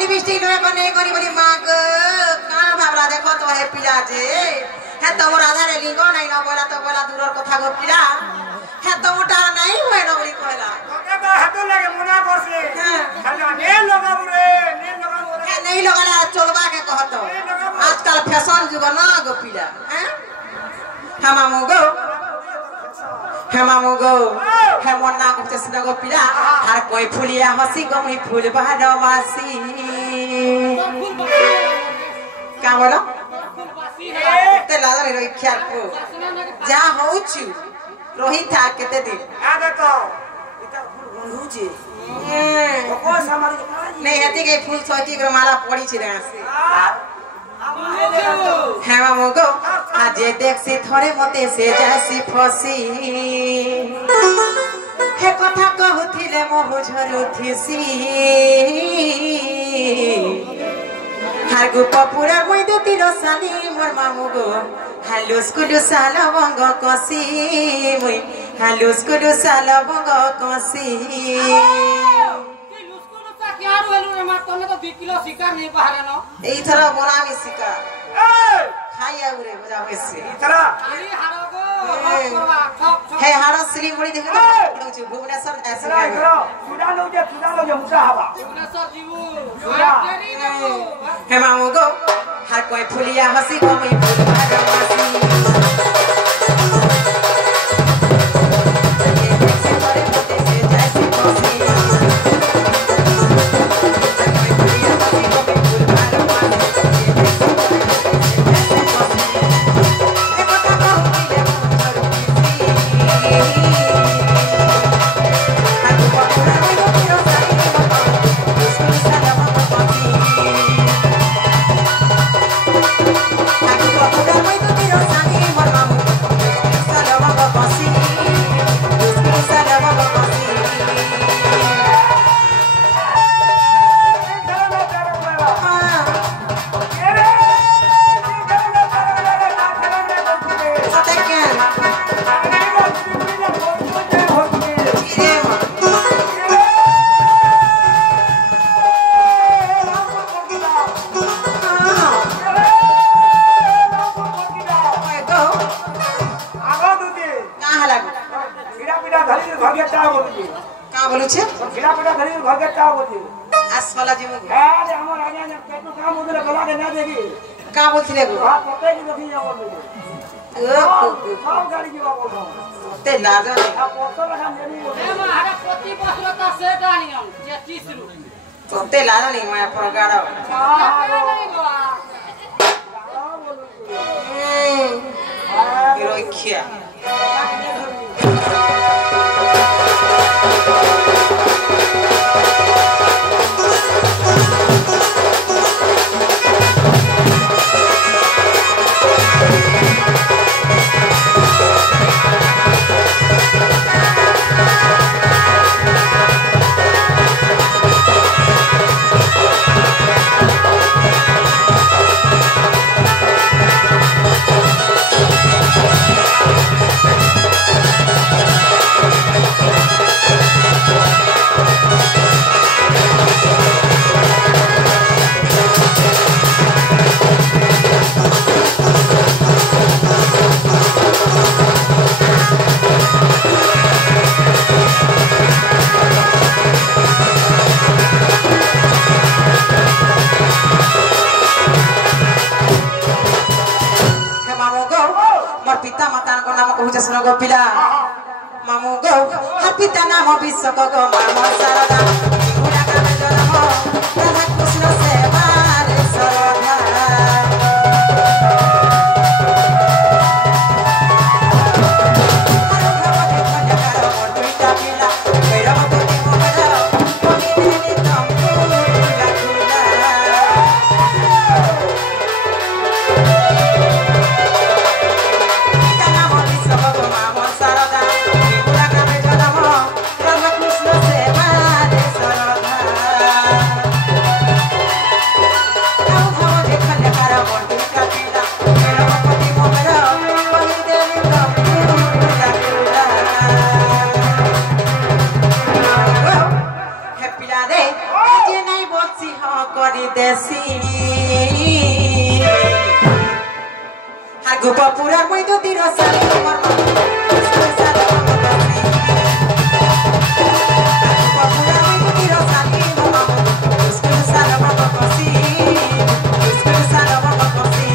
Lipstick में बने करी बोली मां को कान भाबरा देखो तो है पिला जे है तो राजा रे लिंगो नहीं ना बोला तो बोला दूर कथा गो पिला है तो मोटा नहीं हुए ना बोली कहला ओके बा हाथ लगे मुना करसे खाली ने लगा रे है नहीं लगाला चलबा के कहत आजकल फैशन जुग ना गो पिला हैं हेमा मोगो हे मोना को चसना गो पिला हर कोई फुलिया हसी गो मुई फूल बहारवासी का बोलो ते लादा रे ख्याल को जा होछु रोहित था केते दिन आ देखो इता फूल गंधु जे को समारी नहीं हती के फूल सोची के माला पड़ी छी रे से हेमा मोगो आजे देख से थोड़े मते से जैसी फसी हे कथा कहूथिले मोह झरुथिसी हार गुप पूरा मुई दुती रसानी मोर मामुगो हालो स्कुलु साला बंग कसी मुई हालो स्कुलु साला बंग कसी यार वेलु रे मा तने तो 2 किलो शिकार नहीं बाहर न एई थरा बनावी शिकार ए खाइया उरे बजावे से इतरा अरे हारो गो करवा छप हे हारो सिलीगुड़ी देखे तो छु भुवनेश्वर ऐसे इतरा सुडा लो जे मुसा हवा भुवनेश्वर जीवू हे मामू गो हर कोई फुलिया हसी को मैं फूल बहारवासी ते लाजा तो ते लाजा नहीं मैं परगाड़ा हिरोइकिया गो पिला मामू गो हपिता नाम विश्व गो मामा सारदा पूरा काम जन्म राधा कृष्ण सेवा रे Sharda Sarada, Pura Kame Janamo, Rama Krishna Seva, Sarada. করি দেশি আর গোপাপুরা মই দুটি রসালি মোর মামু স্কুল সালা বঙ্গ কসি গোপাপুরা মই দুটি রসালি মোর মামু স্কুল সালা বঙ্গ কসি স্কুল সালা বঙ্গ কসি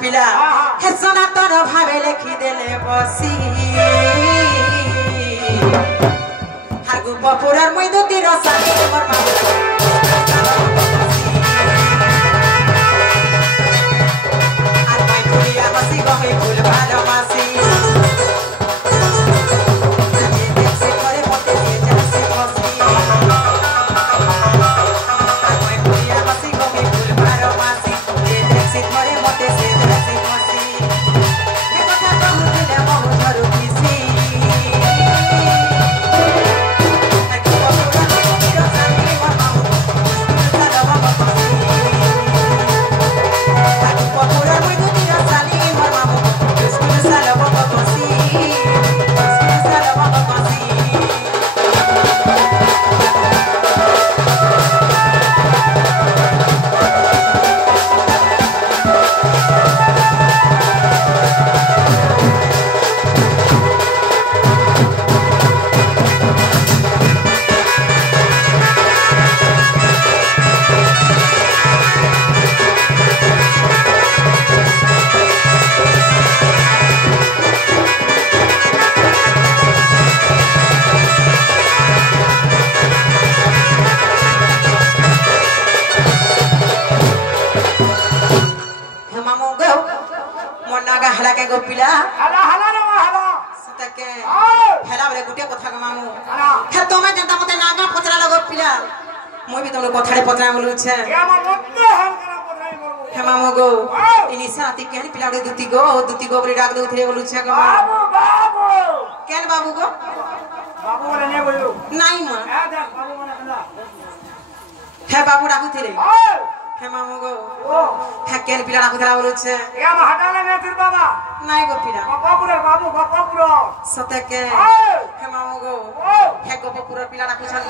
পিলা হে সনাতন ভাবে লেখি দেলে বসি আর গোপাপুরার মই দুটি রসালি মোর মামু আর মাই করিয়া বসি গমি ফুল ভালোবাসি गोपिला हला हला रे हला सतके हेला बरे गुटे कथा ग मामू हे तमे जनता मते नागा पचरा लगो पिला মই भी तुमको कथारे पचरा बोलु छे या मा मत हल करा पचराई बोलू हे मामू गो इनी साथी केन पिला रे दुती गो बरे डाक दउ थे बोलु छे ग बाबू बाबू केन बाबू गो बाबू बोले ने बोलू नाही मा ए देख बाबू माने हला हे बाबू डाकु थे रे हे मामू गो हे केन पिला डाकु थला बोलु छे या मा हटाले ने फिर बाबा नाही गो पिला बाबू सतके हे मामू गो हे गोपपुर पिला डाकु छन